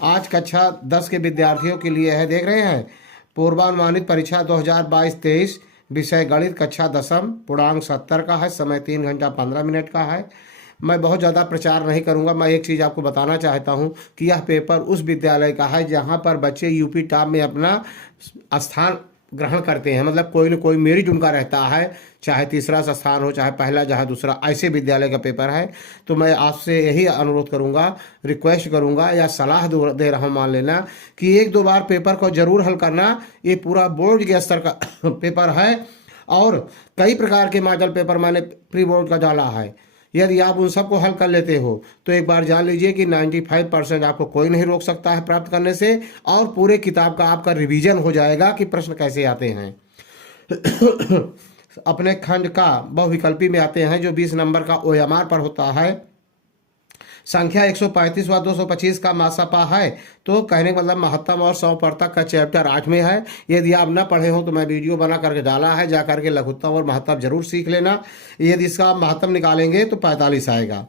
आज कक्षा 10 के विद्यार्थियों के लिए है, देख रहे हैं, पूर्वानुमानित परीक्षा 2022-23, विषय गणित, कक्षा 10, पूर्णांक 70 का है, समय 3 घंटा 15 मिनट का है। मैं बहुत ज़्यादा प्रचार नहीं करूंगा, मैं एक चीज़ आपको बताना चाहता हूं कि यह पेपर उस विद्यालय का है जहां पर बच्चे यूपी टॉप में अपना स्थान ग्रहण करते हैं, मतलब कोई न कोई मेरिट उनका रहता है, चाहे तीसरा स्थान हो, चाहे पहला, चाहे दूसरा, ऐसे विद्यालय का पेपर है। तो मैं आपसे यही अनुरोध करूंगा, रिक्वेस्ट करूंगा या सलाह दे रहा हूं, मान लेना कि एक दो बार पेपर को जरूर हल करना। ये पूरा बोर्ड के स्तर का पेपर है और कई प्रकार के मॉडल पेपर मैंने प्री बोर्ड का डाला है। यदि आप उन सबको हल कर लेते हो तो एक बार जान लीजिए कि 95% आपको कोई नहीं रोक सकता है प्राप्त करने से, और पूरे किताब का आपका रिवीजन हो जाएगा कि प्रश्न कैसे आते हैं। अपने खंड का बहुविकल्पी में आते हैं जो 20 नंबर का ओएमआर पर होता है। संख्या 135 व 225 का मासापा है। तो कहने का मतलब महत्तम और 100 पर तक का चैप्टर 8 में है। यदि आप न पढ़े हो तो मैं वीडियो बना करके डाला है, जा करके लघुत्तम और महत्तम जरूर सीख लेना। यदि इसका आप महत्तम निकालेंगे तो 45 आएगा।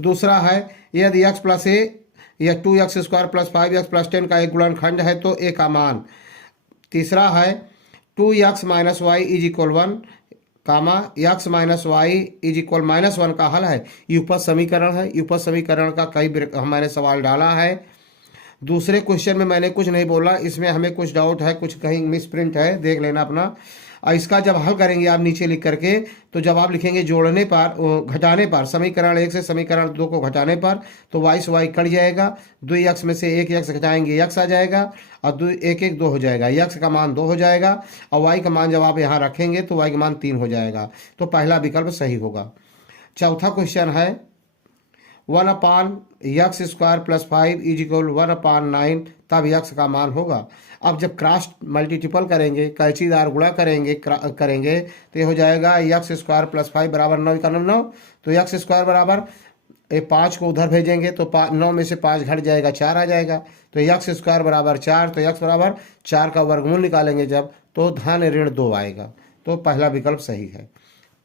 दूसरा है, यदि x प्लस ए या 2x square plus 5x plus 10 का एक गुणनखंड है तो ए का मान। तीसरा है 2x minus y is equal 1 comma x minus y is equal -1 का हल है। युगपत समीकरण है। युगपत समीकरण का कई मैंने सवाल डाला है। दूसरे क्वेश्चन में मैंने कुछ नहीं बोला, इसमें हमें कुछ डाउट है, कुछ कहीं मिस प्रिंट है, देख लेना अपना। और इसका जब हल करेंगे आप नीचे लिख करके, तो जब आप लिखेंगे जोड़ने पर, घटाने पर, समीकरण 1 से समीकरण 2 को घटाने पर तो y से y कट जाएगा, 2x में से 1x घटाएंगे x आ जाएगा और 2 1 1 2 हो जाएगा, x का मान 2 हो जाएगा और y का मान जब आप यहाँ रखेंगे तो y का मान 3 हो जाएगा। तो पहला विकल्प सही होगा। चौथा क्वेश्चन है 1/x square plus 5 is equal 1/9, तब x का मान होगा। अब जब क्रॉस मल्टीपल करेंगे, कैचीदार गुणा करेंगे तो ये हो जाएगा x स्क्वायर प्लस 5 बराबर 9 का 9। तो x स्क्वायर बराबर 5 को उधर भेजेंगे तो 9 में से 5 घट जाएगा, 4 आ जाएगा। तो x स्क्वायर बराबर 4, तो x बराबर 4 का वर्गमूल निकालेंगे जब, तो धन ऋण 2 आएगा। तो पहला विकल्प सही है।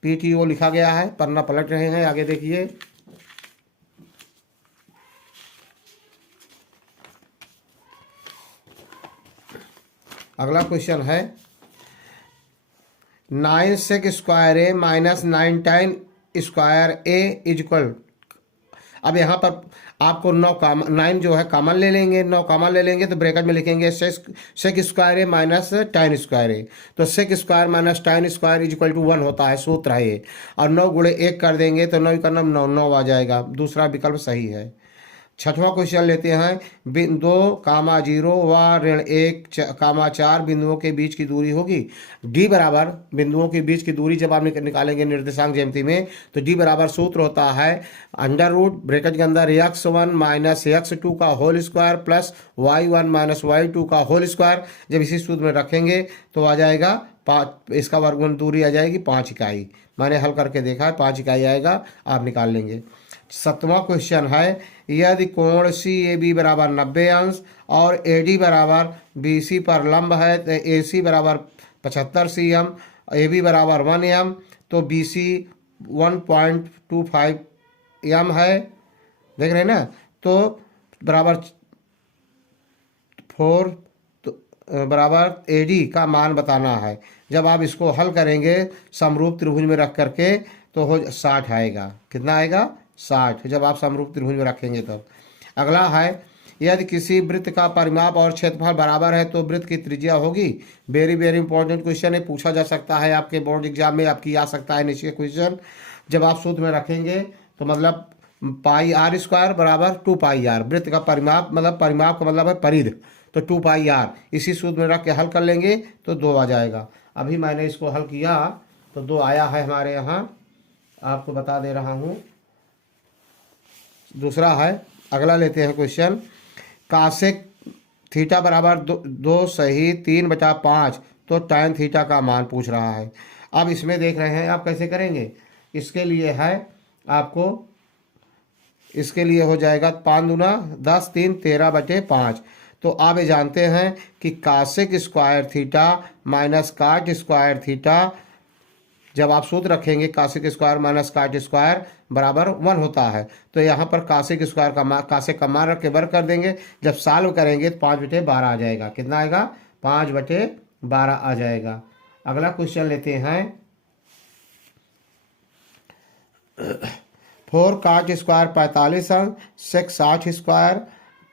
PTO लिखा गया है, पन्ना पलट रहे हैं, आगे देखिए। अगला क्वेश्चन है 9 सेक स्क्वायर ए माइनस 9 टाइन स्क्वायर ए इज इक्वल। अब यहाँ पर आपको 9 जो है कॉमन ले लेंगे, 9 कॉमन ले लेंगे तो ब्रैकेट में लिखेंगे sec square A minus tan square A. तो sec square minus tan square is equal to 1 होता है, सूत्र है ये। और 9 गुणे 1 कर देंगे तो 9 का 9 9 आ जाएगा। दूसरा विकल्प सही है। छठवां क्वेश्चन लेते हैं 2, 0 व ऋण 1, 4 बिंदुओं के बीच की दूरी होगी। डी बराबर बिंदुओं के बीच की दूरी जब आप निकालेंगे निर्देशांक ज्यामिति में, तो डी बराबर सूत्र होता है अंडर रूट ब्रैकेट के अंदर x1 माइनस x2 का whole square plus y1 minus y2 का होल स्क्वायर। जब इसी सूत्र में रखेंगे तो आ जाएगा 5, इसका वर्गमूल दूरी आ जाएगी 5 इकाई। मैंने हल करके देखा है, 5 इकाई आएगा, आप निकाल लेंगे। 7वां क्वेश्चन है यदि कोण CAB बराबर 90 अंश और AD बराबर BC पर लंब है तो AC बराबर 75 cm, AB बराबर 1 m, तो BC 1.25 m है, देख रहे हैं ना। तो बराबर 4, तो बराबर AD का मान बताना है। जब आप इसको हल करेंगे समरूप त्रिभुज में रख करके तो हो 60 आएगा। कितना आएगा? 60, जब आप समरूप त्रिभुज में रखेंगे तब। अगला है यदि किसी वृत्त का परिमाप और क्षेत्रफल बराबर है तो वृत्त की त्रिज्या होगी। वेरी वेरी इंपॉर्टेंट क्वेश्चन है, पूछा जा सकता है आपके बोर्ड एग्जाम में, आपकी आ सकता है नीचे क्वेश्चन। जब आप सूत्र में रखेंगे तो मतलब पाई आर स्क्वायर बराबर 2 पाई आर, वृत्त का परिमाप मतलब परिमाप का मतलब है परिध, तो 2 पाई आर इसी सूत्र में रख के हल कर लेंगे तो 2 आ जाएगा। अभी मैंने इसको हल किया तो 2 आया है हमारे यहाँ, आपको बता दे रहा हूँ। दूसरा है, अगला लेते हैं क्वेश्चन कासेक थीटा बराबर 2 सही 3/5, तो tan थीटा का मान पूछ रहा है। अब इसमें देख रहे हैं आप कैसे करेंगे। इसके लिए है आपको, इसके लिए हो जाएगा 5 दूना 10, 3 13/5। तो आप ये जानते हैं कि cosec square theta minus cot square theta जब आप सूत्र रखेंगे cosec square minus cot square बराबर 1 होता है, तो यहाँ पर कासिक स्क्वायर का मान, कासिक का मान रख के वर्ग कर देंगे। जब सॉल्व करेंगे तो 5/12 आ जाएगा। कितना आएगा? 5/12 आ जाएगा। अगला क्वेश्चन लेते हैं। 4 काट स्क्वायर 45 अंश, सेक 60 स्क्वायर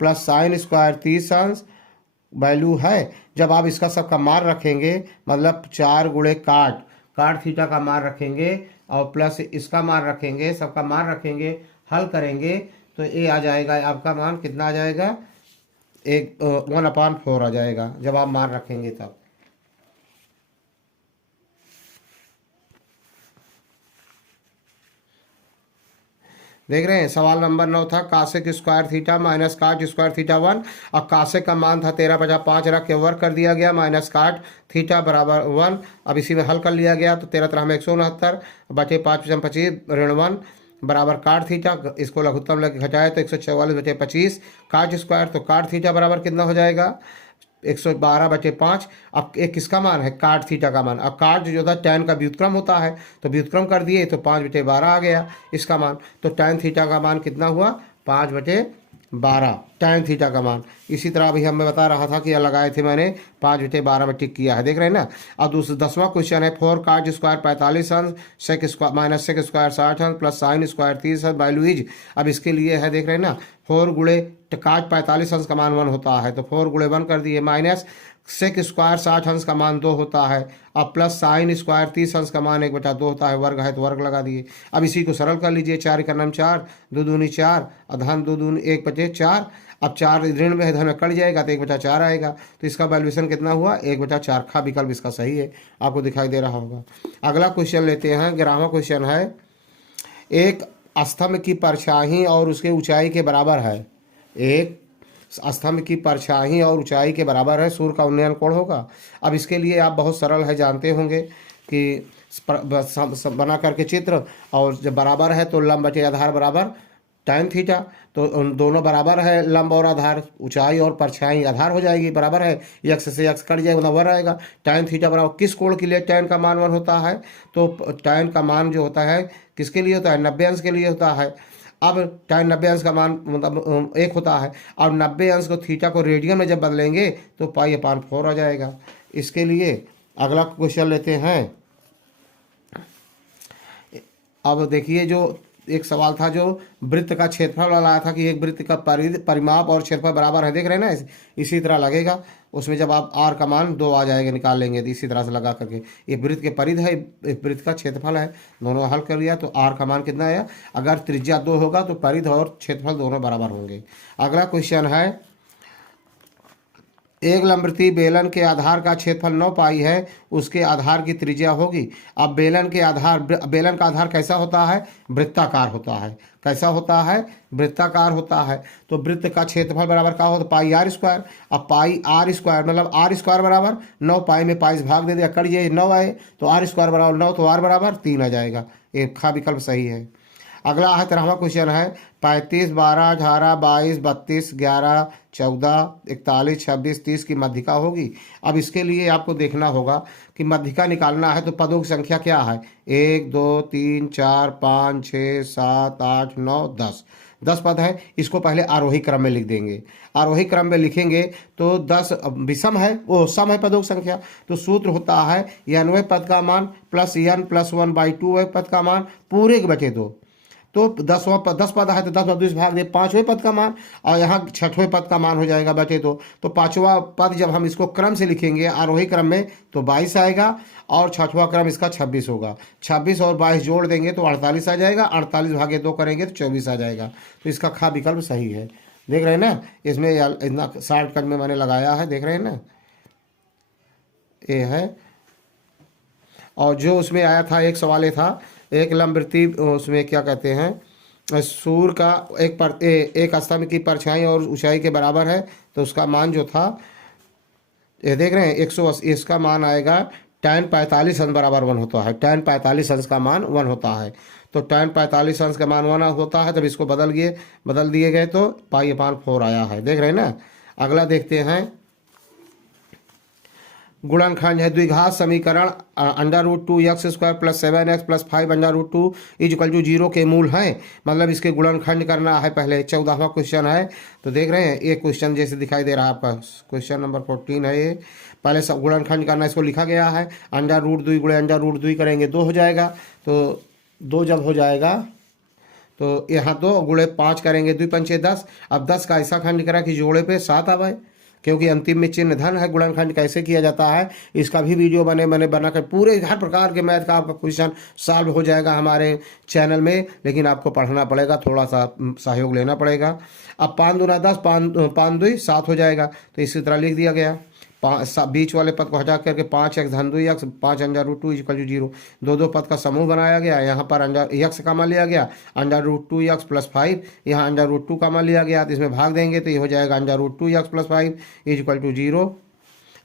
प्लस साइन स्क्वायर 30 अंश वैल्यू है। जब आप इसका सबका मान रखेंगे, मतलब 4 गुणे काट थीटा का मान रखेंगे और प्लस इसका मान रखेंगे, सबका मान रखेंगे, हल करेंगे तो ये आ जाएगा आपका मान। कितना आ जाएगा? 1/4 आ जाएगा जब आप मान रखेंगे तब। देख रहे हैं, सवाल नंबर 9 था cosec square theta minus cot square theta 1, और कासेक का मान था 13/5 रख के वर्ग कर दिया गया, माइनस काट थीटा बराबर 1। अब इसी में हल कर लिया गया तो 13×169 बटे 5×25 ऋण 1 बराबर काट थीटा। इसको लघुत्तम लेके घटाए तो 144/25 काट स्क्वायर, तो काट थीटा बराबर कितना हो जाएगा? 112/5। अब एक किसका मान है? काट थीटा का मान। अब काट जो था टैन का व्युत्क्रम होता है, तो व्युत्क्रम कर दिए तो 5/12 आ गया इसका मान। तो टैन थीटा का मान कितना हुआ? 5/12 टैन थीटा का मान। इसी तरह अभी हमें बता रहा था कि यह लगाए थे मैंने, 5/12 में टिक किया है। देख रहे हैं ना। अब 10वां क्वेश्चन है 4 काट स्क्वायर 45 अंश, sec square minus sec square 60 अंश प्लस साइन स्क्वायर 30 अंश वैल्यू इज। अब इसके लिए है, देख रहे हैं ना, 4 गुणे काट 45 अंश का मान 1 होता है, तो 4 गुणे 1 कर दिए, माइनस सेक स्क्वायर 60 अंश का मान 2 होता है, अब प्लस साइन स्क्वायर 30 अंश का मान 1/2 होता है, वर्ग है तो वर्ग लगा दिए। अब इसी को सरल कर लीजिए, 4 का नाम 4, 2 दूनी 4, धन 2 दूनी 1/4। अब 4 ऋण में है, धन में कट जाएगा तो 1/4 आएगा। तो इसका वैल्यूएशन कितना हुआ? 1/4 का विकल्प इसका सही है, आपको दिखाई दे रहा होगा। अगला क्वेश्चन लेते हैं। 11वां क्वेश्चन है, एक स्तंभ की परछाई और उसके ऊंचाई के बराबर है। एक स्तंभ की परछाई और ऊंचाई के बराबर है, सूर्य का उन्नयन कोण होगा। अब इसके लिए आप बहुत सरल है, जानते होंगे कि बना करके चित्र, और जब बराबर है तो लंब बटे आधार बराबर tan थीटा, तो उन दोनों बराबर है, लंब और आधार, ऊंचाई और परछाई आधार हो जाएगी, बराबर है, यक्स से यक्स कट जाएगा, वन आएगा। tan थीटा बराबर किस कोण के लिए tan का मान 1 होता है? तो tan का मान जो होता है किसके लिए होता है? 90 अंश के लिए होता है। अब tan 90 अंश का मान मतलब 1 होता है। अब 90 अंश को थीटा को रेडियन में जब बदलेंगे तो π/4 आ जाएगा। इसके लिए अगला क्वेश्चन लेते हैं। अब देखिए, जो एक सवाल था जो वृत्त का क्षेत्रफल वाला आया था कि एक वृत्त का परिमाप और क्षेत्रफल बराबर है, देख रहे हैं ना, इसी तरह लगेगा। उसमें जब आप r का मान 2 आ जाएगा, निकाल लेंगे तो इसी तरह से लगा करके। ये वृत्त के परिधि है, एक वृत्त का क्षेत्रफल है, दोनों हल कर लिया तो r का मान कितना आया? अगर त्रिज्या 2 होगा तो परिधि और क्षेत्रफल दोनों बराबर होंगे। अगला क्वेश्चन है, एक लंबवृत्तीय बेलन के आधार का क्षेत्रफल 9 पाई है, उसके आधार की त्रिज्या होगी। अब बेलन का आधार कैसा होता है? वृत्ताकार होता है। कैसा होता है? वृत्ताकार होता है। तो वृत्त का क्षेत्रफल बराबर क्या होता है? πr²। अब πr² मतलब r² बराबर 9 पाई में पाई से भाग दे दिया, कर ये 9 आए तो r² बराबर 9, तो r बराबर 3 आ जाएगा। एक खा विकल्प सही है। अगला है 13वां क्वेश्चन है, 35, 12, 18, 22, 32, 11, 14, 41, 26, 30 की मध्यिका होगी। अब इसके लिए आपको देखना होगा कि मध्यिका निकालना है तो पदों की संख्या क्या है? 1, 2, 3, 4, 5, 6, 7, 8, 9, 10। 10 पद है। इसको पहले आरोही क्रम में लिख देंगे। आरोही क्रम में लिखेंगे तो 10 विषम है, वो सम है पदों की संख्या, तो सूत्र होता है n वें पद का मान प्लस n + 1/2 वें पद का मान पूरे के बटे 2। तो 10 पद है तो 10 में 2 भाग दे 5वें पद का मान, और यहाँ 6वें पद का मान हो जाएगा बटे 2। तो 5वां पद जब हम इसको क्रम से लिखेंगे आरोही क्रम में तो 22 आएगा, और 6वां क्रम इसका 26 होगा। 26 और 22 जोड़ देंगे तो 48 आ जाएगा, 48 भागे 2 करेंगे तो 24 आ जाएगा। तो इसका खा विकल्प सही है। देख रहे हैं ना, इसमें इतना शॉर्टकट में मैंने लगाया है, देख रहे हैं ना, ये है। और जो उसमें आया था एक सवाल ये था, एक लंबवृत्तीय, उसमें क्या कहते हैं, सूर्य का एक स्तंभ की परछाई और ऊंचाई के बराबर है, तो उसका मान जो था ये देख रहे हैं 180, इसका मान आएगा tan 45 अंश बराबर 1 होता है। tan 45 अंश का मान 1 होता है। तो tan 45 अंश का मान 1 होता है, जब इसको बदल दिए गए तो π/4 आया है। देख रहे हैं ना। अगला देखते हैं, गुणनखंड है द्विघात समीकरण √2x² + 7x + 5 √2 = 0 के मूल हैं, मतलब इसके गुणनखंड करना है। पहले 14वां क्वेश्चन है, तो देख रहे हैं एक क्वेश्चन जैसे दिखाई दे रहा है आपका, क्वेश्चन नंबर 14 है ये। पहले सब गुणनखंड करना, इसको लिखा गया है √2 गुणे √2 करेंगे 2 हो जाएगा, तो 2 जब हो जाएगा तो यहाँ 2 गुणे 5 करेंगे 2 पंचे 10। अब 10 का ऐसा खंड करा कि जोड़े पे 7 आवे, क्योंकि अंतिम में चिन्ह धन है। गुणनखंड कैसे किया जाता है इसका भी वीडियो बनाकर पूरे हर प्रकार के मैथ का आपका क्वेश्चन सॉल्व हो जाएगा हमारे चैनल में, लेकिन आपको पढ़ना पड़ेगा, थोड़ा सा सहयोग लेना पड़ेगा। अब 5 दूना 10, 5 2 7 हो जाएगा, तो इसी तरह लिख दिया गया। बीच वाले पद को हटा करके 5x धन 2x 5 √2 = 0, दो पद का समूह बनाया गया। यहाँ पर x का मान लिया गया √2x + 5, यहाँ √2 का मान लिया गया, तो इसमें भाग देंगे तो ये हो जाएगा √2x + 5 = 0।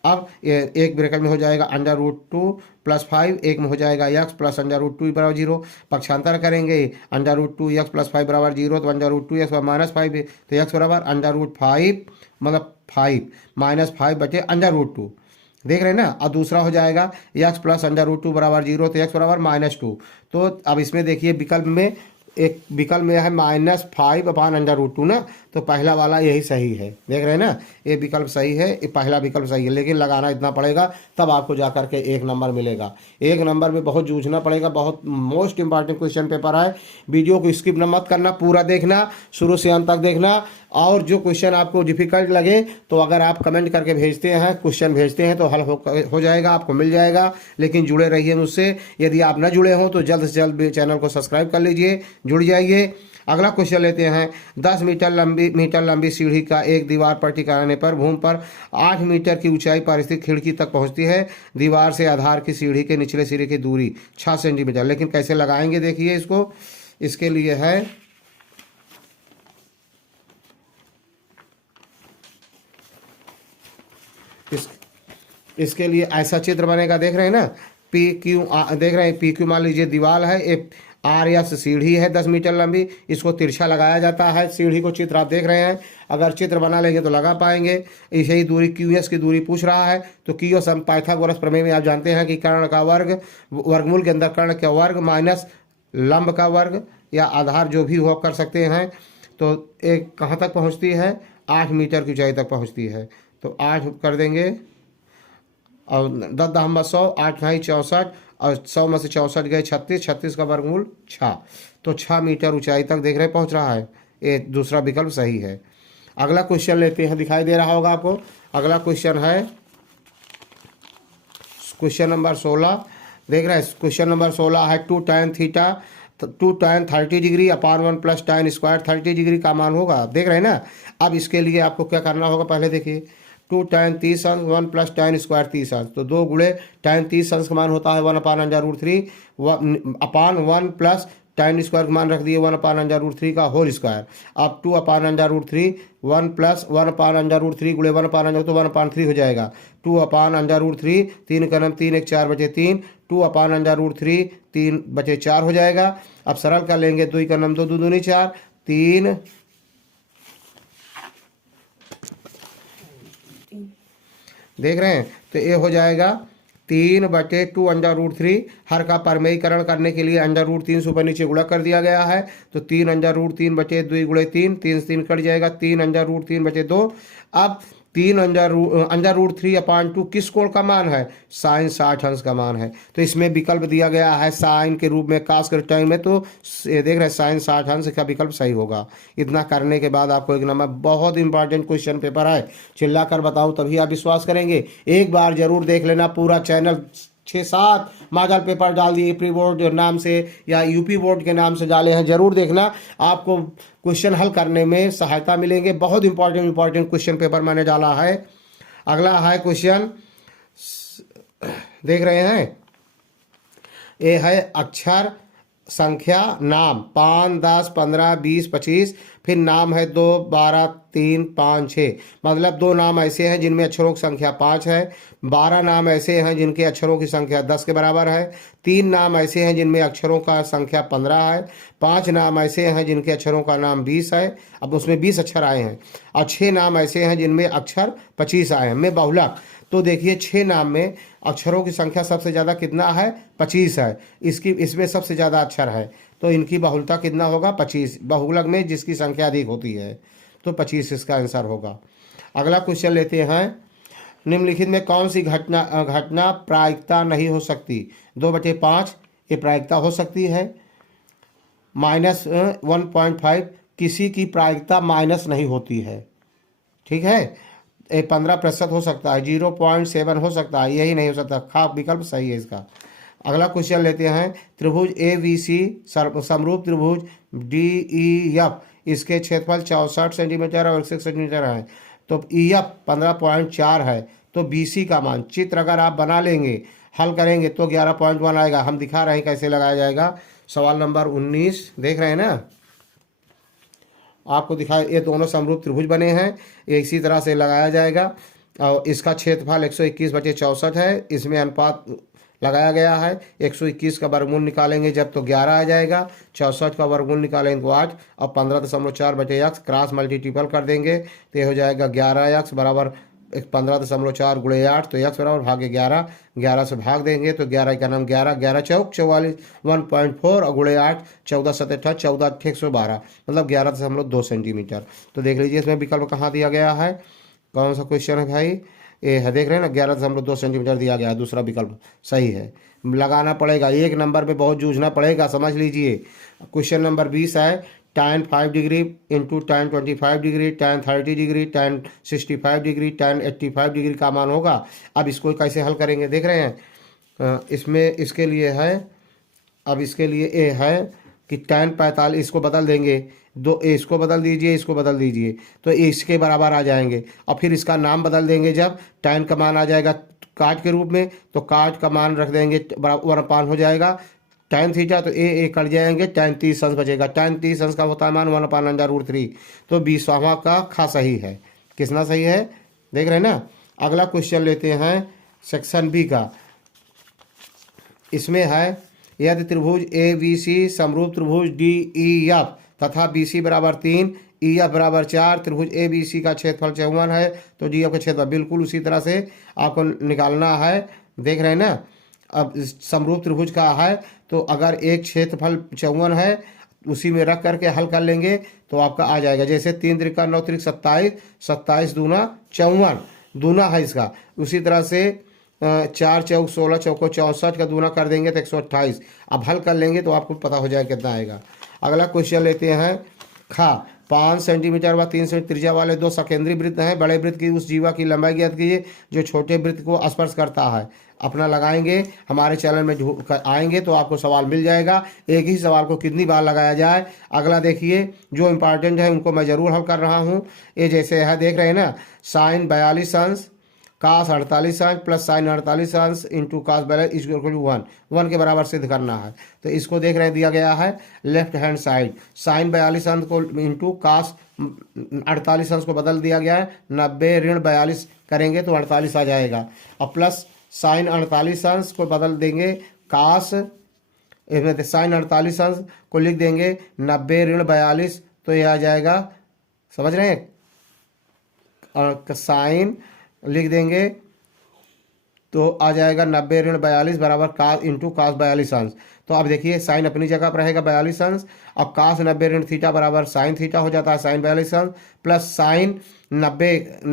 अब एक ब्रैकेट में हो जाएगा √2 + 5, एक में हो जाएगा x + √2 = 0। पक्षांतर करेंगे √2x + 5 = 0, तो √2x -5, तो x बराबर √5 मतलब 5 -5 बचे √2। देख रहे हैं ना। अब दूसरा हो जाएगा x + √2 = 0, तो x बराबर -2। तो अब इसमें देखिए विकल्प में एक विकल्प में है -5/√2 ना, तो पहला वाला यही सही है। देख रहे हैं ना, ये विकल्प सही है, ये पहला विकल्प सही है, लेकिन लगाना इतना पड़ेगा तब आपको जा करके 1 नंबर मिलेगा। 1 नंबर में बहुत जूझना पड़ेगा, बहुत मोस्ट इंपॉर्टेंट क्वेश्चन पेपर है। वीडियो को स्किप न मत करना, पूरा देखना, शुरू से अंत तक देखना। और जो क्वेश्चन आपको डिफिकल्ट लगे तो अगर आप कमेंट करके भेजते हैं, क्वेश्चन भेजते हैं, तो हल हो जाएगा, आपको मिल जाएगा। लेकिन जुड़े रहिए मुझसे। यदि आप न जुड़े हों तो जल्द से जल्द चैनल को सब्सक्राइब कर लीजिए, जुड़ जाइए। अगला क्वेश्चन लेते हैं। 10 मीटर लंबी सीढ़ी का एक दीवार पर टिकाने पर भूमि पर 8 मीटर की ऊंचाई पर स्थित खिड़की तक पहुंचती है। दीवार से आधार की सीढ़ी के निचले सिरे की दूरी 6 सेंटीमीटर। लेकिन कैसे लगाएंगे देखिए इसको। इसके लिए है इसके लिए ऐसा चित्र बनेगा, देख रहे हैं ना, PQ देख रहे हैं, PQ मान लीजिए दीवार है, RS सीढ़ी है 10 मीटर लंबी, इसको तिरछा लगाया जाता है। सीढ़ी को चित्र आप देख रहे हैं, अगर चित्र बना लेंगे तो लगा पाएंगे। इसे ही दूरी QS की दूरी पूछ रहा है, तो QS हम पाइथागोरस प्रमेय में आप जानते हैं कि कर्ण का वर्ग, वर्गमूल के अंदर कर्ण का वर्ग माइनस लंब का वर्ग या आधार जो भी हो कर सकते हैं। तो एक कहाँ तक पहुँचती है, 8 मीटर की ऊंचाई तक पहुँचती है। तो 8 कर देंगे और 10 10 100, 8 9 64, और 100 में से 64 गए 36, 36 का वर्गमूल 6, तो 6 मीटर ऊंचाई तक देख रहे पहुंच रहा है। ये दूसरा विकल्प सही है। अगला क्वेश्चन लेते हैं, दिखाई दे रहा होगा आपको। अगला क्वेश्चन है क्वेश्चन नंबर 16। देख रहे हैं, क्वेश्चन नंबर 16 है 2 tan थीटा 30 डिग्री अपान 1 + tan स्क्वायर 30 डिग्री का मान होगा। देख रहे हैं ना। अब इसके लिए आपको क्या करना होगा, पहले देखिए 2 tan 30 अंश 1 + tan स्क्वायर 30 अंश, तो 2 गुणे tan 30 अंश का मान होता है 1/√3 अपान 1 + tan स्क्वायर का मान रख दिए 1/√3 का होल स्क्वायर। अब 2/√3 1 + 1/√3 गुणे 1/√3 तो 1/3 हो जाएगा। 2/√3 3 का 3 1 4 बचे 3, 2/√3 3 बचे 4 हो जाएगा। अब सरल कर लेंगे, 2 का 2 2 दूनी 4 3 देख रहे हैं, तो ये हो जाएगा 3/2√3। हर का परमेयीकरण करने के लिए √3 से ऊपर नीचे गुणा कर दिया गया है, तो 3/3 बचे 2 गुणे 3 3 से 3 कट जाएगा, 3/3 बचे 2। अब 3/√3/2 किस कोण का मान है, साइन 60 अंश का मान है। तो इसमें विकल्प दिया गया है साइन के रूप में कास के टाइम में, तो देख रहे हैं साइन 60 अंश का विकल्प सही होगा। इतना करने के बाद आपको 1 नंबर, बहुत इंपॉर्टेंट क्वेश्चन पेपर है, चिल्ला कर बताऊं तभी आप विश्वास करेंगे। एक बार जरूर देख लेना पूरा चैनल। 6-7 मॉडल पेपर डाल दिए प्री बोर्ड नाम से या यूपी बोर्ड के नाम से डाले हैं, जरूर देखना, आपको क्वेश्चन हल करने में सहायता मिलेंगे। बहुत इंपॉर्टेंट क्वेश्चन पेपर मैंने डाला है। अगला है क्वेश्चन, देख रहे हैं, ये है अक्षर संख्या नाम 5 10 15 20 25, फिर नाम है 2 12 3 5 6, मतलब 2 नाम ऐसे हैं जिनमें अक्षरों की संख्या 5 है, 12 नाम ऐसे हैं जिनके अक्षरों की संख्या 10 के बराबर है, 3 नाम ऐसे हैं जिनमें अक्षरों का संख्या 15 है, 5 नाम ऐसे हैं जिनके अक्षरों का नाम 20 है, अब उसमें 20 अक्षर आए हैं, और 6 नाम ऐसे हैं जिनमें अक्षर 25 आए हैं, में बहुलक। तो देखिए 6 नाम में अक्षरों की संख्या सबसे ज़्यादा कितना है, 25 है। इसमें सबसे ज़्यादा अक्षर है, तो इनकी बहुलता कितना होगा, 25। बहुलक में जिसकी संख्या अधिक होती है, तो 25 इसका आंसर होगा। अगला क्वेश्चन लेते हैं, निम्नलिखित में कौन सी घटना प्रायिकता नहीं हो सकती। 2/5 ये प्रायिकता हो सकती है। -1.5 किसी की प्रायिकता माइनस नहीं होती है, ठीक है। 15% हो सकता है। 0.7 हो सकता है, यही नहीं हो सकता। खा विकल्प सही है इसका। अगला क्वेश्चन लेते हैं, त्रिभुज ABC समरूप त्रिभुज DEF, इसके क्षेत्रफल 64 सेंटीमीटर और 61 सेंटीमीटर है, तो EF 15.4 है। तो BC का मान चित्र अगर आप बना लेंगे, हल करेंगे तो 11.1 आएगा। हम दिखा रहे हैं कैसे लगाया जाएगा। सवाल नंबर 19 देख रहे हैं ना, आपको दिखाए, ये दोनों समरूप त्रिभुज बने हैं, ये इसी तरह से लगाया जाएगा। और इसका क्षेत्रफल 121/64 है। इसमें अनुपात लगाया गया है। 121 का वर्गमूल निकालेंगे जब तो 11 आ जाएगा। 64 का वर्गमूल निकालेंगे तो 8, और 15.4/x क्रॉस मल्टीपल कर देंगे तो ये हो जाएगा 11x बराबर 15.4 × 8, तो x बराबर भागे 11, 11 से भाग देंगे तो 11 का नाम 11, 11 चौक 44, 1.4 और × 8 14 7 18 14 8 112, मतलब 11.2 सेंटीमीटर। तो देख लीजिए इसमें विकल्प कहाँ दिया गया है, कौन सा क्वेश्चन है भाई, ये है, देख रहे हैं ना, 11.2 सेंटीमीटर दिया गया है। दूसरा विकल्प सही है। लगाना पड़ेगा, एक नंबर पे बहुत जूझना पड़ेगा, समझ लीजिए। क्वेश्चन नंबर 20 है, tan 5 degree into tan 25 degree, tan 30 degree, tan 65 degree, tan 85 degree का मान होगा। अब इसको कैसे हल करेंगे देख रहे हैं। इसमें इसके लिए है, अब इसके लिए ए है कि tan 45, इसको बदल देंगे, इसको बदल दीजिए, इसको बदल दीजिए, तो इसके बराबर आ जाएंगे। और फिर इसका नाम बदल देंगे, जब tan का मान आ जाएगा काट के रूप में, तो काट का मान रख देंगे, बराबर अपान हो जाएगा tan थीटा, तो ए कट जाएंगे, tan 30 अंश बचेगा। tan 30 अंश का होता है मान 1/√3, तो 20वां का खा सही है। कितना सही है देख रहे हैं ना। अगला क्वेश्चन लेते हैं सेक्शन बी का। इसमें है, यदि त्रिभुज ABC समरूप त्रिभुज DEF तथा BC बराबर 3, EF बराबर 4, त्रिभुज ABC का क्षेत्रफल 54 है, तो DF का क्षेत्रफल बिल्कुल उसी तरह से आपको निकालना है, देख रहे हैं ना। अब समरूप त्रिभुज का है, तो अगर एक क्षेत्रफल 54 है, उसी में रख करके हल कर लेंगे तो आपका आ जाएगा। जैसे 3 त्रिका 9 त्रिक 27, 27 दूना 54 दूना है इसका। उसी तरह से 4 चौक 16 चौको 64 का दूना कर देंगे तो 128। अब हल कर लेंगे तो आपको पता हो जाएगा कितना आएगा। अगला क्वेश्चन लेते हैं, खा 5 सेंटीमीटर व 3 सेंटीमीटर त्रिज्या वाले 2 सकेंद्रीय वृत्त हैं। बड़े वृत्त की उस जीवा की लंबाई ज्ञात कीजिए जो छोटे वृत्त को स्पर्श करता है। अपना लगाएंगे, हमारे चैनल में आएंगे तो आपको सवाल मिल जाएगा। एक ही सवाल को कितनी बार लगाया जाए। अगला देखिए, जो इंपॉर्टेंट है उनको मैं ज़रूर हल कर रहा हूँ। ये जैसे है, देख रहे हैं ना, साइन 42 अंश कास 48 अंश प्लस साइन 48 अंश इंटू कास 1 1 के बराबर सिद्ध करना है। तो इसको देख रहे हैं, दिया गया है लेफ्ट हैंड साइड, साइन 42 अंश को इंटू कास 48 अंश को बदल दिया गया है। 90 ऋण 42 करेंगे तो 48 आ जाएगा, और प्लस साइन 48 अंश को बदल देंगे कास, साइन 48 अंश को लिख देंगे 90 ऋण 42, तो ये आ जाएगा, समझ रहे हैं। और साइन लिख देंगे तो आ जाएगा 90 ऋण 42 बराबर कास इंटू कास 42 अंश। तो अब देखिए साइन अपनी जगह पर रहेगा 42 अंश, अब कास 90 ऋण थीटा बराबर साइन थीटा हो जाता है साइन 42 अंश, प्लस साइन 90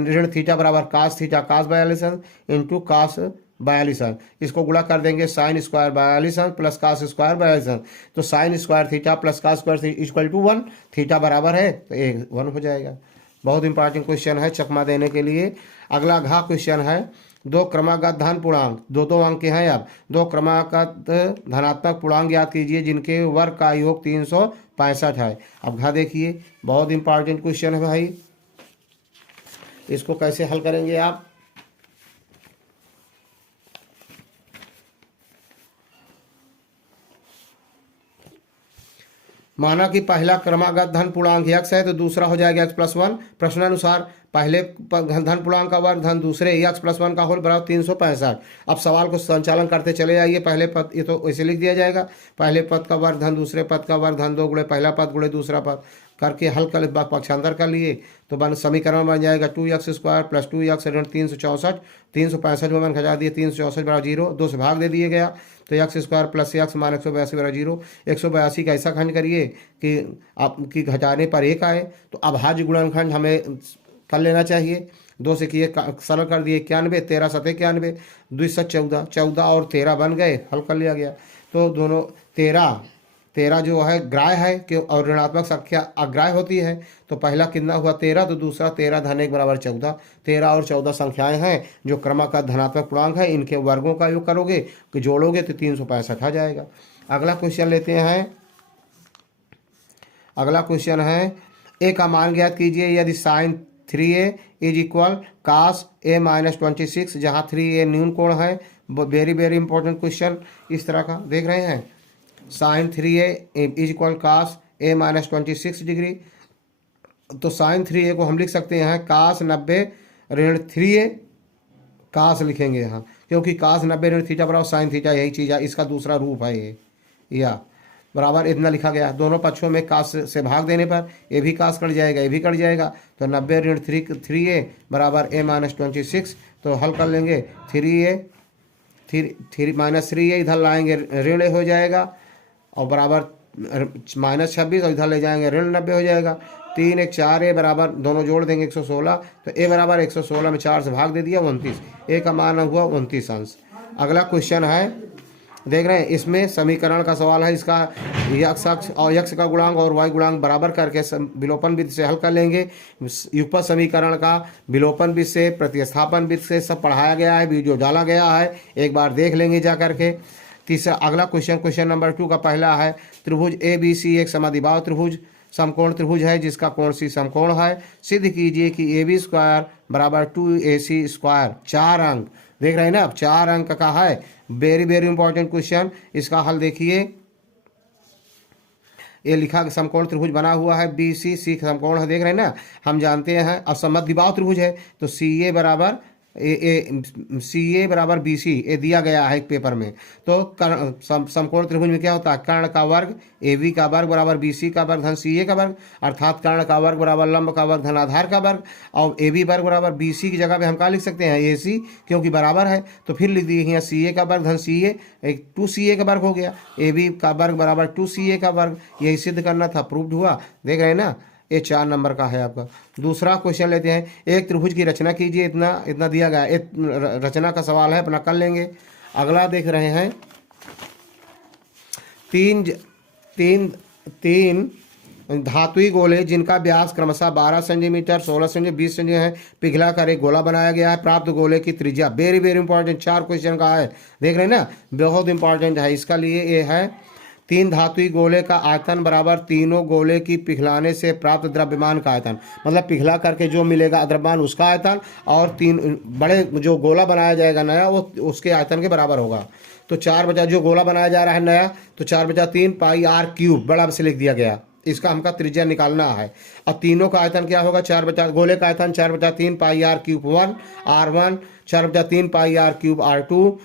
ऋण थीटा बराबर कास थीटा कास 42 अंश इंटू कास 42 अंश। इसको गुणा कर देंगे, साइन स्क्वायर 42 अंश प्लस कास स्क्वायर 42 अंश, तो sine square theta plus cos square equal to 1, theta बराबर है तो 1 हो जाएगा। बहुत इंपॉर्टेंट क्वेश्चन है चकमा देने के लिए। अगला घा क्वेश्चन है, 2 क्रमागत धन पूर्णांक, 2 अंक के हैं। अब 2 क्रमागत धनात्मक पूर्णांक याद कीजिए जिनके वर्ग का योग 365 है। अब घा देखिए, बहुत इंपॉर्टेंट क्वेश्चन है भाई, इसको कैसे हल करेंगे आप। माना कि पहला क्रमागत धन पूर्णांक x है तो दूसरा हो जाएगा x+1। प्रश्नानुसार पहले धन पूर्णांक का वर्ग धन दूसरे x+1 का होल बराबर 365। अब सवाल को संचालन करते चले जाइए। पहले पद, ये तो ऐसे लिख दिया जाएगा, पहले पद का वर्ग धन दूसरे पद का वर्ग धन 2 गुणे पहला पद गुणे दूसरा पद, करके हल कर पक्षांतर कर लिए तो बन समीकरण बन जाएगा 2x² प्लस 2x ऋण 364, 365 में मन घटा दिए, 364 बराबर 0, 2 से भाग दे दिए गया तो x² प्लस x मान 182 बराबर 0। 182 का ऐसा खंड करिए कि आपकी घटाने पर 1 आए, तो अभाज्य गुणनखंड हमें कर लेना चाहिए। 2 से किए सरल कर दिए 91, 13 7 91, 2 7 14, 14 और 13 बन गए, हल कर लिया गया। तो दोनों 13 जो है ग्राह्य है क्यों, और ऋणात्मक संख्या अग्राह्य होती है। तो पहला कितना हुआ 13, तो दूसरा 13 धन 1 बराबर 14। 13 और 14 संख्याएं हैं जो क्रमागत धनात्मक पूर्णांक है, इनके वर्गों का योग करोगे कि जोड़ोगे तो 365 आ जाएगा। अगला क्वेश्चन लेते हैं। अगला क्वेश्चन है ए का मान ज्ञात कीजिए यदि sine 3a is equal cos a minus 26, जहाँ 3a न्यून कोण है। वेरी वेरी इंपॉर्टेंट क्वेश्चन इस तरह का देख रहे हैं। Sine 3a is equal cos a minus 26 degree, तो साइन 3a को हम लिख सकते हैं कास 90 ऋण 3a, कास लिखेंगे यहाँ क्योंकि कास 90 ऋण थीटा बराबर साइन थीटा, यही चीज़ है, इसका दूसरा रूप है ये, या बराबर इतना लिखा गया। दोनों पक्षों में कास से भाग देने पर ये भी कास कट जाएगा, ये भी कट जाएगा, तो 90 ऋण 3a बराबर a माइनस 26। तो हल कर लेंगे 3 माइनस 3a इधर लाएंगे ऋण हो जाएगा और बराबर माइनस 26, और इधर ले जाएंगे ऋण 90 हो जाएगा। 3 1 4 a बराबर दोनों जोड़ देंगे 116, तो a बराबर 116 में 4 से भाग दे दिया 29, a का मान हुआ 29 अंश। अगला क्वेश्चन है देख रहे हैं, इसमें समीकरण का सवाल है। इसका यक्स अक्ष और यक्स का गुणांक और वाई गुणांक बराबर करके विलोपन विधि से हल कर लेंगे। युगपत समीकरण का विलोपन विधि से, प्रतिस्थापन विधि से सब पढ़ाया गया है, वीडियो डाला गया है, एक बार देख लेंगे जा करके। तीसरा अगला क्वेश्चन नंबर 2 का पहला है त्रिभुज ABC एक समद्विबाहु त्रिभुज समकोण त्रिभुज है जिसका कोण C समकोण है। सिद्ध कीजिए कि AB² बराबर 2AC²। 4 अंक देख रहे हैं ना, अब 4 अंक का है। Very very important question. इसका हल देखिए, ये लिखा समकोण त्रिभुज बना हुआ है BC समकोण है, देख रहे हैं ना, हम जानते हैं। और समद्विबाहु त्रिभुज है तो CA बराबर CA बराबर BC ये दिया गया है एक पेपर में। तो समकोण त्रिभुज में क्या होता है, कर्ण का वर्ग AB का वर्ग बराबर BC का वर्ग धन CA का वर्ग, अर्थात कर्ण का वर्ग बराबर लंब का वर्ग धन आधार का वर्ग, और AB वर्ग बराबर BC की जगह पे हम क्या लिख सकते हैं AC, क्योंकि बराबर है। तो फिर लिख दिए यहाँ CA का वर्ग धन CA, एक 2CA का वर्ग हो गया, AB का वर्ग बराबर 2CA का वर्ग, यही सिद्ध करना था, प्रूव्ड हुआ। देख रहे हैं ना, ये 4 नंबर का है आपका। दूसरा क्वेश्चन लेते हैं, एक त्रिभुज की रचना कीजिए, इतना दिया गया, एक रचना का सवाल है, अपना कर लेंगे। अगला देख रहे हैं, तीन धातुई गोले जिनका व्यास क्रमशः 12 सेंटीमीटर, 16 सेंटीमीटर, 20 सेंटीमीटर है, पिघला कर एक गोला बनाया गया है। प्राप्त गोले की त्रिज्या, वेरी वेरी इंपॉर्टेंट, 4 क्वेश्चन का है, देख रहे हैं ना, बहुत इंपॉर्टेंट है। इसका लिए ये है 3 धातुई गोले का आयतन बराबर तीनों गोले की पिघलाने से प्राप्त द्रव्यमान का आयतन, मतलब पिघला करके जो मिलेगा द्रव्यमान उसका आयतन, और 3 बड़े जो गोला बनाया जाएगा नया वो उसके आयतन के बराबर होगा। तो 4 बचा जो गोला बनाया जा रहा है नया, तो 4/3 पाई r³ बड़ा से लिख दिया गया, इसका हमका त्रिज्या निकालना है। और तीनों का आयतन क्या होगा, गोले का आयतन 4/3 पाई r³ 1 r1, 4/3 पाई r³ r2,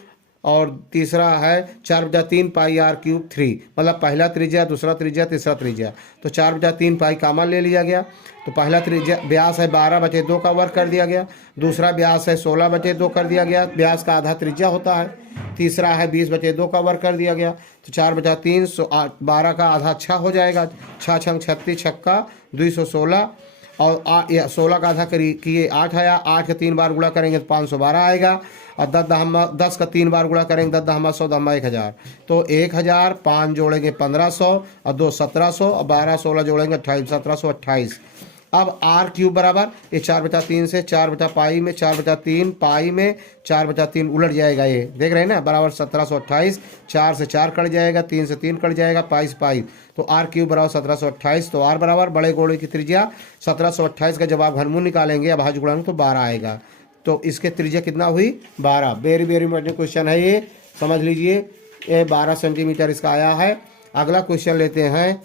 और तीसरा है 4/3 पाई r³ 3, मतलब पहला त्रिज्या, दूसरा त्रिज्या, तीसरा त्रिज्या। तो 4/3 पाई कॉमन ले लिया गया, तो पहला त्रिज्या व्यास है 12/2 का वर्ग कर दिया गया, दूसरा व्यास है 16/2 कर दिया गया, व्यास का आधा त्रिज्या होता है, तीसरा है 20/2 का वर्ग कर दिया गया। तो 4/3 12 का आधा 6 हो जाएगा, 6 छंग 36, छक्का 216, और 16 का आधा किए 8 आया, 8 का 3 बार गुणा करेंगे तो 512 आएगा, और 10 का 3 बार गुणा करेंगे 10 दहमा 100 दहमा 1000, तो 1000, 5 जोड़ेंगे 1500, और 2 1700, और 12 16 जोड़ेंगे 28, 1728। अब r³ बराबर ये 4/3 से 4 पाई में 4/3 पाई में 4/3 उलट जाएगा, ये देख रहे हैं ना, बराबर 1728। 4 से 4 कट जाएगा, 3 से 3 कट जाएगा, पाई से पाई, तो r³ बराबर 1728। तो r बराबर बड़े गोले की त्रिज्या 1728 का जवाब घनमूल निकालेंगे, अभाज्य गुणांक तो 12 आएगा। तो इसके त्रिज्या कितना हुई 12। वेरी वेरी इंपॉर्टेंट क्वेश्चन है ये, समझ लीजिए, ये 12 सेंटीमीटर इसका आया है। अगला क्वेश्चन लेते हैं,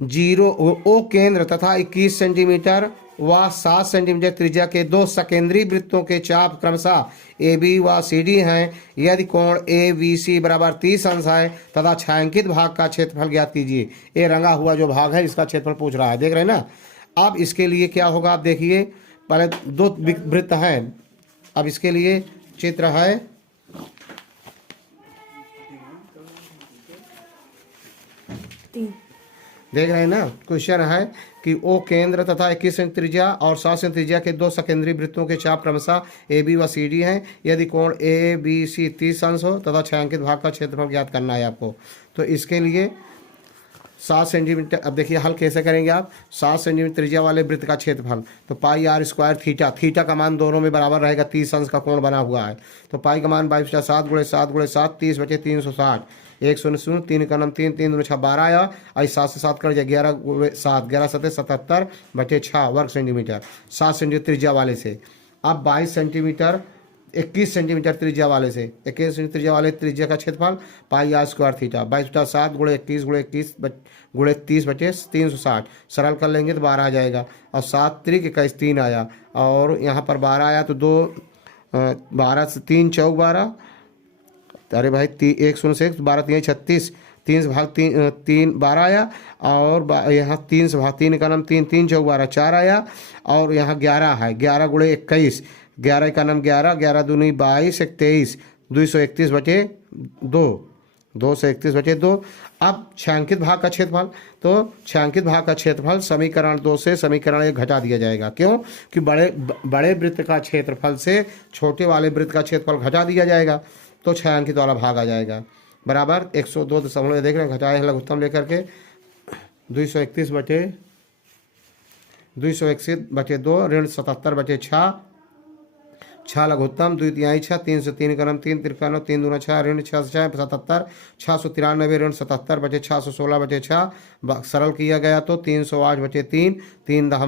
ओ केंद्र तथा 21 सेंटीमीटर व 7 सेंटीमीटर त्रिज्या के दो सकेंद्रीय वृत्तों के चाप क्रमशः ए बी व सी डी हैं। यदि कोण ए बी सी बराबर 30 अंश है तथा छायांकित भाग का क्षेत्रफल ज्ञात कीजिए। ये रंगा हुआ जो भाग है इसका क्षेत्रफल पूछ रहा है, देख रहे हैं ना। अब इसके लिए क्या होगा, आप देखिए, पहले दो वृत्त हैं। अब इसके लिए चित्र है, देख रहे हैं ना। क्वेश्चन है कि ओ केंद्र तथा 21 सेंटी त्रिज्या और 7 सेंटी त्रिज्या के दो सकेंद्रीय वृत्तों के चाप क्रमशः ए बी व सी डी हैं। यदि कोण ए बी सी 30 अंश हो तथा छायांकित भाग का क्षेत्रफल ज्ञात करना है आपको। तो इसके लिए 7 सेंटीमीटर, अब देखिए हल कैसे करेंगे आप। 7 सेंटीमीटर त्रिज्या वाले वृत्त का क्षेत्रफल तो पाई आर स्क्वायर थीटा, थीटा का मान दोनों में बराबर रहेगा, 30 अंश का कोण बना हुआ है। तो पाई का मान 22/7 × 7 × 7 30/360, 1 0 0 3 का नाम 3 3 2 6 12 आया। आई 7 से 7 कर दिया, 11 × 7 11 7 77/6 वर्ग सेंटीमीटर 7 सेंटीमीटर त्रिज्या वाले से। अब 22 सेंटीमीटर 21 सेंटीमीटर त्रिज्या वाले से, 21 सेंटीमीटर त्रिज्या वाले त्रिज्या का क्षेत्रफल पाई आर स्क्वायर थीटा 22/7 × 21 × 30/360, सरल कर लेंगे तो 12 आ जाएगा। और 7 3 21 3 आया, और यहाँ पर 12 आया तो 12 से 3 चौक 12, अरे भाई 1 0 से 12 3 36, 3 से भाग 3 12 आया। और यहाँ 3 से भाग 3 का नाम 3 3 चौक 12 4 आया। और यहाँ 11 है, 11 × 21, 11 का नाम 11, 11 दूनी 22 23, 231/2, 231/2। अब छायांकित भाग का क्षेत्रफल, तो छायांकित भाग का क्षेत्रफल समीकरण 2 से समीकरण 1 घटा दिया जाएगा। क्यों कि बड़े वृत्त का क्षेत्रफल से छोटे वाले वृत्त का क्षेत्रफल घटा दिया जाएगा, तो छायांकित वाला भाग आ जाएगा बराबर 102 दशमलव, देख रहे हैं, घटाए लघुत्तम लेकर के 231/2 ऋण 77/6, 6 लघुत्तम 2 तिहाई 6, 3 से 3 का नाम 3 53, 3 दूना 6 ऋण 6 से 6 77, 693 ऋण 77/616/6 सरल किया गया तो 308/3, 3 का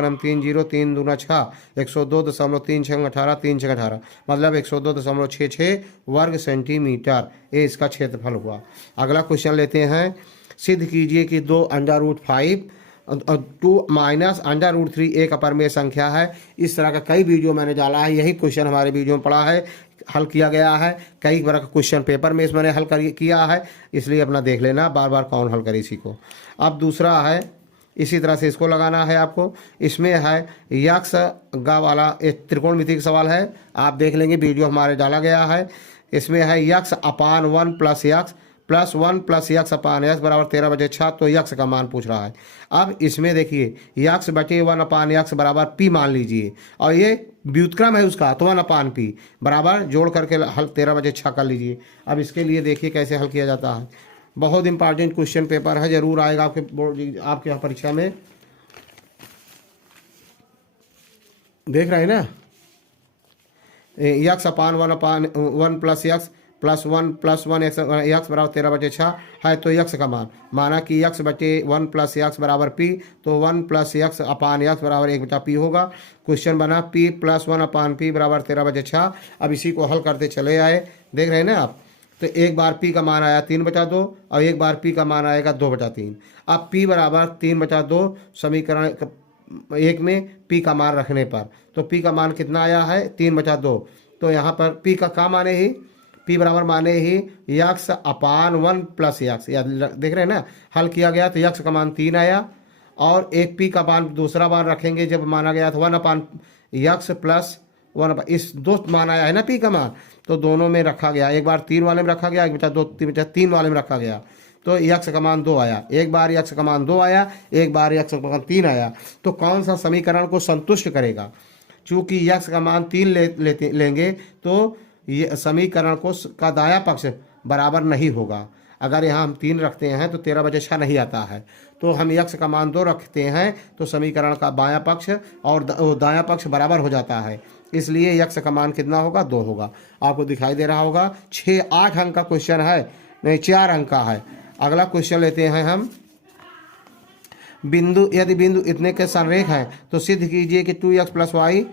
नाम 3 0, 3 दूना 6, 102.36 18, 3 6 18, मतलब 102.66 वर्ग सेंटीमीटर, ये इसका क्षेत्रफल हुआ। अगला क्वेश्चन लेते हैं। सिद्ध कीजिए कि 2 √5 2 माइनस √3 एक अपरमेय संख्या है। इस तरह का कई वीडियो मैंने डाला है, यही क्वेश्चन हमारे वीडियो में पड़ा है, हल किया गया है। कई बार का क्वेश्चन पेपर में मैंने हल किया है, इसलिए अपना देख लेना बार बार कौन हल करे इसी को। अब दूसरा है, इसी तरह से इसको लगाना है आपको। इसमें है यक्स गा वाला एक त्रिकोणमिति का सवाल है, आप देख लेंगे, वीडियो हमारे डाला गया है। इसमें है यक्स अपान 1 + यक्स प्लस 1 + यक्स अपान यक्स बराबर 13/6, तो यक्स का मान पूछ रहा है। अब इसमें देखिए यक्स बटे 1 अपान यक्स बराबर पी मान लीजिए, और ये व्युत्क्रम है उसका, तो 1 अपान पी बराबर जोड़ करके हल 13/6 कर लीजिए। अब इसके लिए देखिए कैसे हल किया जाता है। बहुत इंपॉर्टेंट क्वेश्चन पेपर है, जरूर आएगा आपके बोर्ड, आपके यहाँ परीक्षा में, देख रहे हैं ना। यक्स अपान 1 + यक्स प्लस 1 + 1 यक्स बराबर 13/6 है, तो यक्स का मान माना कि यक्स बटे 1 + यक्स बराबर पी, तो 1 + यक्स अपान यक्स बराबर 1/p होगा। क्वेश्चन बना p + 1 अपान p बराबर 13/6। अब इसी को हल करते चले आए, देख रहे हैं ना आप। तो एक बार p का मान आया 3/2 और एक बार p का मान आएगा 2/3। अब p बराबर 3/2 समीकरण 1 में p का मान रखने पर, तो p का मान कितना आया है 3/2। तो यहाँ पर p का क्या माने ही, p बराबर माने ही यक्स अपान 1 + यक्स, देख रहे हैं ना, हल किया गया तो यक्स का मान 3 आया, और एक p का मान दूसरा मान रखेंगे जब माना गया था 1 अपान यक्स प्लस 1, इस दो मान आया है ना p का मान, तो दोनों में रखा गया, एक बार 3 वाले में रखा गया, 3 वाले में रखा गया, तो यक्स का मान 2 आया। एक बार यक्स का मान 2 आया, एक बार यक्स का मान 3 आया, तो कौन सा समीकरण को संतुष्ट करेगा। चूंकि यक्स का मान 3 लेंगे तो ये समीकरण को का दायां पक्ष बराबर नहीं होगा। अगर यहाँ हम 3 रखते हैं तो 13/6 नहीं आता है, तो हम यक्स का मान 2 रखते हैं तो समीकरण का बायां पक्ष और दायां पक्ष बराबर हो जाता है, इसलिए यक्स का मान कितना होगा 2 होगा। आपको दिखाई दे रहा होगा। 8 अंक का क्वेश्चन है, नहीं 4 अंक का है। अगला क्वेश्चन लेते हैं हम। यदि बिंदु इतने के संरेख हैं तो सिद्ध कीजिए कि 2x + y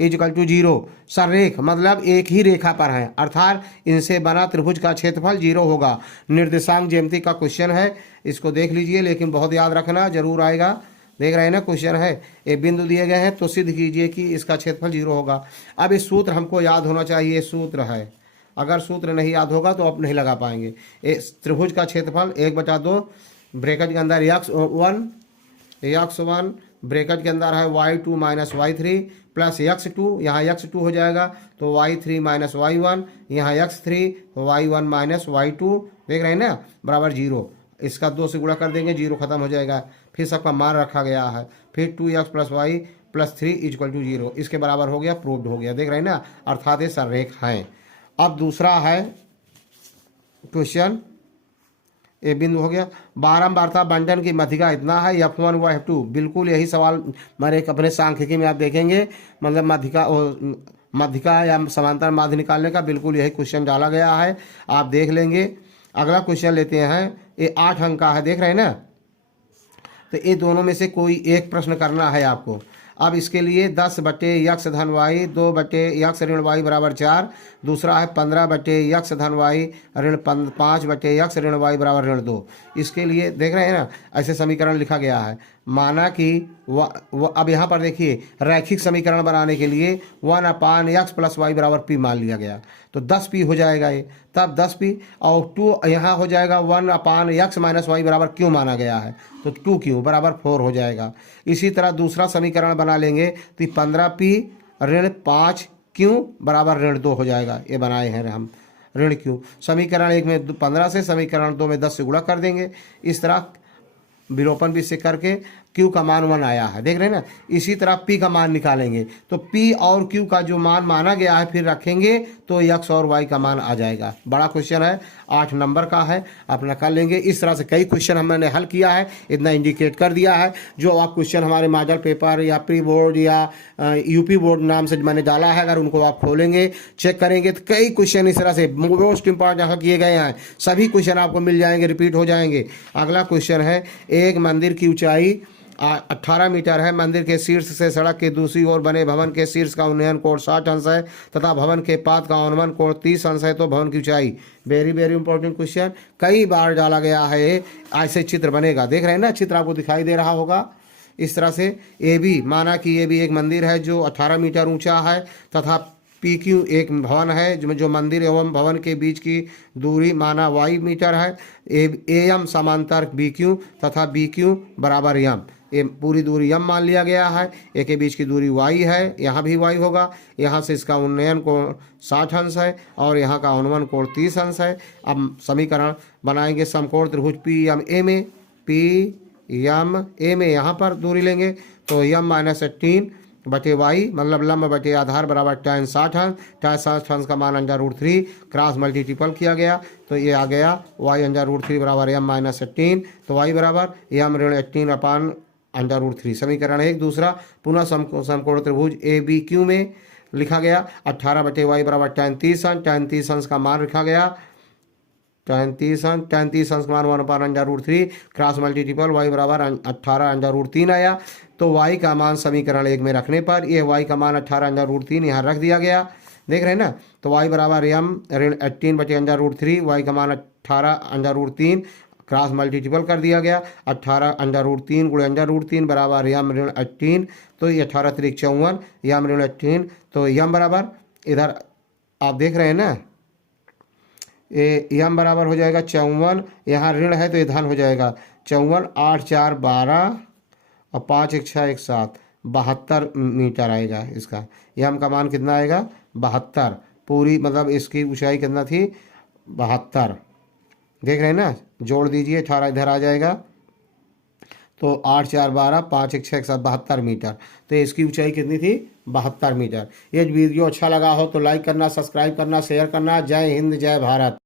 इक्वल टू 0। सररेख मतलब एक ही रेखा पर है, अर्थात इनसे बना त्रिभुज का क्षेत्रफल 0 होगा। निर्देशांक ज्यामिति का क्वेश्चन है, इसको देख लीजिए, लेकिन बहुत याद रखना, जरूर आएगा। देख रहे हैं ना, क्वेश्चन है, एक बिंदु दिए गए हैं तो सिद्ध कीजिए कि इसका क्षेत्रफल 0 होगा। अब इस सूत्र हमको याद होना चाहिए, सूत्र है, अगर सूत्र नहीं याद होगा तो आप नहीं लगा पाएंगे। त्रिभुज का क्षेत्रफल 1/2 ब्रैकेट के अंदर x1 ब्रैकेट के अंदर है y2 minus y3 plus x2, यहाँ x2 हो जाएगा तो y3 माइनस y1, यहाँ x3 y1 माइनस y2, देख रहे हैं ना, बराबर 0। इसका 2 से गुणा कर देंगे, 0 खत्म हो जाएगा। फिर सबका मान रखा गया है, फिर 2x plus y plus 3 equal to 0, इसके बराबर हो गया, प्रूव्ड हो गया। देख रहे हैं ना, अर्थात ये सररेख हैं। अब दूसरा है क्वेश्चन, ये बिंदु हो गया, बारंबारता बंटन की मध्यिका इतना है, F1 व F2, बिल्कुल यही सवाल मेरे अपने सांख्यिकी में आप देखेंगे, मतलब मध्यिका या समांतर माध्य निकालने का बिल्कुल यही क्वेश्चन डाला गया है, आप देख लेंगे। अगला क्वेश्चन लेते हैं, ये 8 अंक का है, देख रहे हैं ना, तो ये दोनों में से कोई एक प्रश्न करना है आपको। अब इसके लिए 10/x धन y 2/x ऋण y बराबर 4, दूसरा है 15/x धन y ऋण 5/x ऋण y बराबर ऋण 2। इसके लिए देख रहे हैं ना, ऐसे समीकरण लिखा गया है। माना कि अब यहाँ पर देखिए, रैखिक समीकरण बनाने के लिए 1/x प्लस y बराबर p मान लिया गया, तो 10p हो जाएगा ये, तब 10p और 2 यहाँ हो जाएगा 1/x माइनस y बराबर q माना गया है, तो 2q बराबर 4 हो जाएगा। इसी तरह दूसरा समीकरण बना लेंगे तो 15p ऋण 5q बराबर ऋण 2 हो जाएगा, ये बनाए हैं हम ऋण q। समीकरण 1 में 15 से, समीकरण 2 में 10 से गुणा कर देंगे, इस तरह विलोपन भी से करके Q का मान 1 आया है, देख रहे हैं ना। इसी तरह P का मान निकालेंगे, तो P और Q का जो मान माना गया है फिर रखेंगे तो X और Y का मान आ जाएगा। बड़ा क्वेश्चन है, 8 नंबर का है, अपना कर लेंगे। इस तरह से कई क्वेश्चन हमने हल किया है, इतना इंडिकेट कर दिया है। जो आप क्वेश्चन हमारे मॉडल पेपर या प्री बोर्ड या यूपी बोर्ड नाम से मैंने डाला है, अगर उनको आप खोलेंगे चेक करेंगे तो कई क्वेश्चन इस तरह से मोस्ट इंपॉर्टेंट जहाँ किए गए हैं, सभी क्वेश्चन आपको मिल जाएंगे, रिपीट हो जाएंगे। अगला क्वेश्चन है, एक मंदिर की ऊंचाई 18 मीटर है, मंदिर के शीर्ष से सड़क के दूसरी ओर बने भवन के शीर्ष का उन्नयन कोण 60 अंश है तथा भवन के पाद का अनुमान कोण 30 अंश है, तो भवन की ऊंचाई, वेरी वेरी इंपॉर्टेंट क्वेश्चन, कई बार डाला गया है। ऐसे चित्र बनेगा, देख रहे हैं ना, चित्र आपको दिखाई दे रहा होगा। इस तरह से ये भी माना कि ये भी एक मंदिर है जो 18 मीटर ऊंचा है तथा PQ एक भवन है जो मंदिर एवं भवन के बीच की दूरी माना y मीटर है। AM समांतर BQ तथा BQ बराबर m, ये पूरी दूरी m मान लिया गया है, एक के बीच की दूरी y है, यहाँ भी y होगा, यहाँ से इसका उन्नयन कोण 60 अंश है और यहाँ का अनुमान कोण 30 अंश है। अब समीकरण बनाएंगे, समकोण त्रिभुज PMA में, PMA में यहाँ पर दूरी लेंगे तो m-18/y मतलब लंब बटे आधार बराबर tan 60 अंश, tan 60 अंश का मान √3 क्रॉस मल्टीपल किया गया तो ये आ गया y √3 बराबर m-18, तो y बराबर m-18/√3। समीकरण 1 दूसरा, पुनः समकोण त्रिभुज ABQ में लिखा गया 18/y बराबर tan 30 अंश, tan 30 अंश का मान लिखा गया tan 30 अंश का मान 1/√3 क्रॉस मल्टीपल y बराबर 18/√3 आया, तो y का मान समीकरण 1 में रखने पर ये y का मान 18/√3 यहाँ रख दिया गया, देख रहे हैं ना, तो y बराबर m-18/√3, y का मान 18/√3 क्रॉस मल्टीपल कर दिया गया, 18/√3 गुणे √3 बराबर m-18, तो ये 18 × 54 m-18, तो m बराबर इधर आप देख रहे हैं ना, ये m बराबर हो जाएगा 54, यहाँ ऋण है तो ये धन हो जाएगा 54, 8 4 12 और 5 1 6 1 7, 72 मीटर आएगा इसका। m का मान कितना आएगा 72, पूरी मतलब इसकी ऊंचाई कितना थी 72, देख रहे हैं ना, जोड़ दीजिए 18 इधर आ जाएगा, तो 8 4 12 5 1 6 1 7, 72 मीटर, तो इसकी ऊंचाई कितनी थी 72 मीटर। ये वीडियो अच्छा लगा हो तो लाइक करना, सब्सक्राइब करना, शेयर करना। जय हिंद जय भारत।